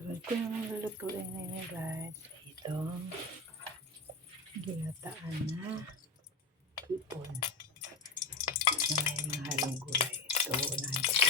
Sunod ko naman lulutuin ngayon guys. Itong ginataan na hipon. Na may mga halong gulay. Ito, unahin ko ito.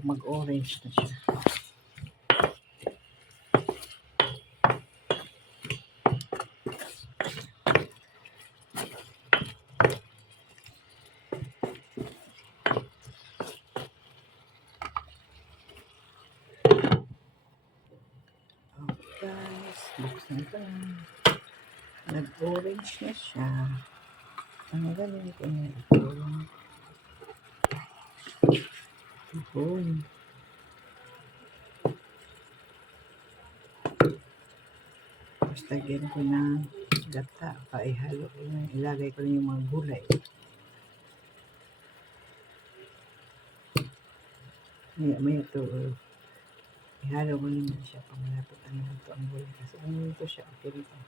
Mag-orange na siya. Guys, buksan ko na. Nag-orange na siya. Ang galing ko na ito. Hipon. Tapos lagyan ko ng gata. Paihalo ko na. Ilagay ko na yung mga gulay. Maya ito. Ihalo ko naman siya pang malapit ang ito ang gulay. Kasi ano ito siya. Okay ito.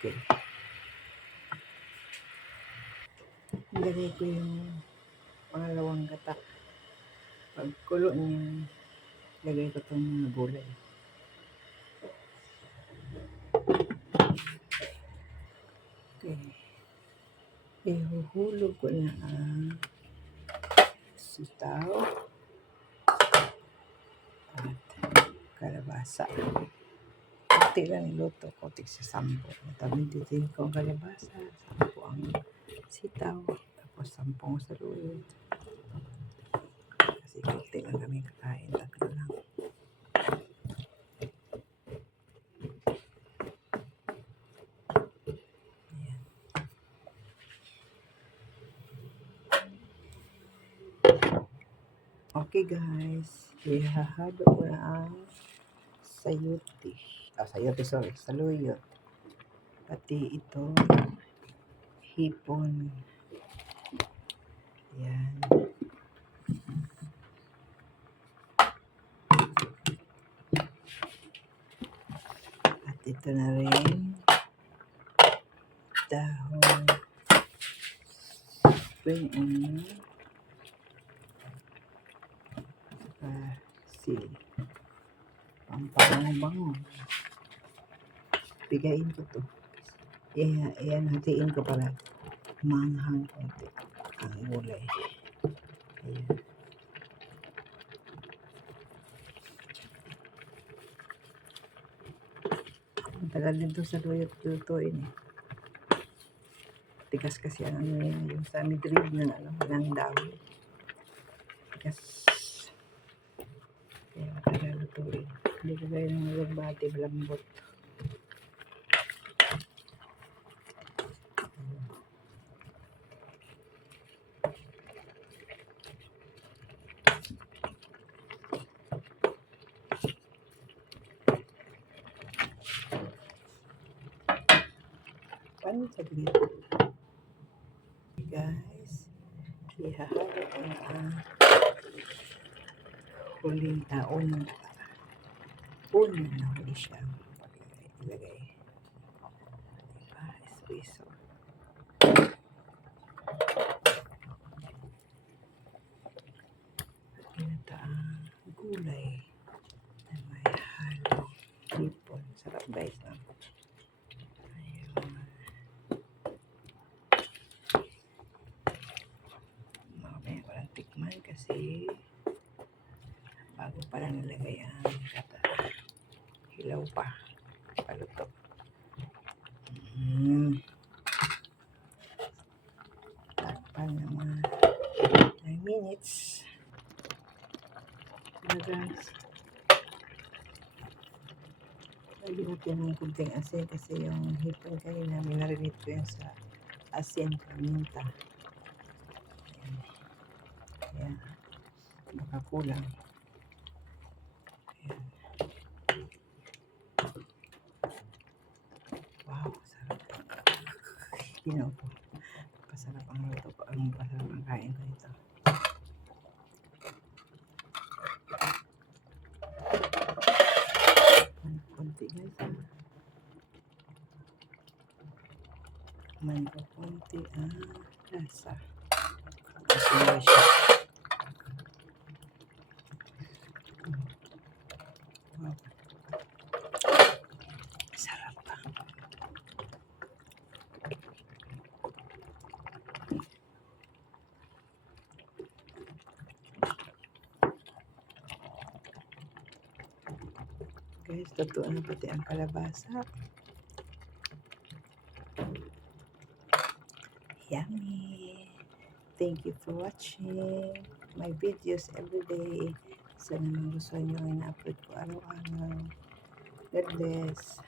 Okay. Ilagay ko yung pangalawang gata. Pag kulo niya, ilagay ko itong mga gulay. Okay. Ihuhulog ko na ang sitaw at kalabasa. Kunti lang iluto ko, sa 10. Tabi-din ko ang kalabasa, 10 ang sitaw, tapos 10 sa luyot. Kasi kunti lang kami kakain, tatlo lang. Ayan. Okay guys, ihahalo ko na ang sayote. Saluyot. Pati ito, hipon. Yan. At ito na rin, dahon spring onion. Pasil. Pampang-bango. Bigayin ko to. Ayan, hatiin ko para manghang konti ang gulay. Ayan. Matagal din to sa luyot lutuin eh. Tigas kasi ang ano yan, yung sa midrib ng dahon. Tigas. Kaya matagal lutuin. Hindi ko gaya ng malugbati, malambot. Paano saglit? Guys, ihahalo ko na ang huling taon. Unang na huli siya. Ilagay. Espresso. Ginataang gulay na may halong hipon. Sarap guys, no? Ayun. Mamaya ko lang tikman kasi bago pa lang nilagay ang hilaw pa. Paluto. Takpan ng mga 9 minutes. So guys, lagyan natin ng kunting asin kasi yung hipon kanina minarinate ko yan sa asin, paminta. Ayan. Baka kulang. Ayan. Wow, sarap. Ginaw ko. Pasarap ang luto ko. Ang pasarap ang kain ko ito. Konti guys. Man ko konti ang lasa. Kasi mo siya. Wow. Sarap pa. Guys, totoo na pati ang kalabasa. Yummy! Thank you for watching my videos every day. Sana nagustuhan nyo yung na-upload ko araw-araw. God bless.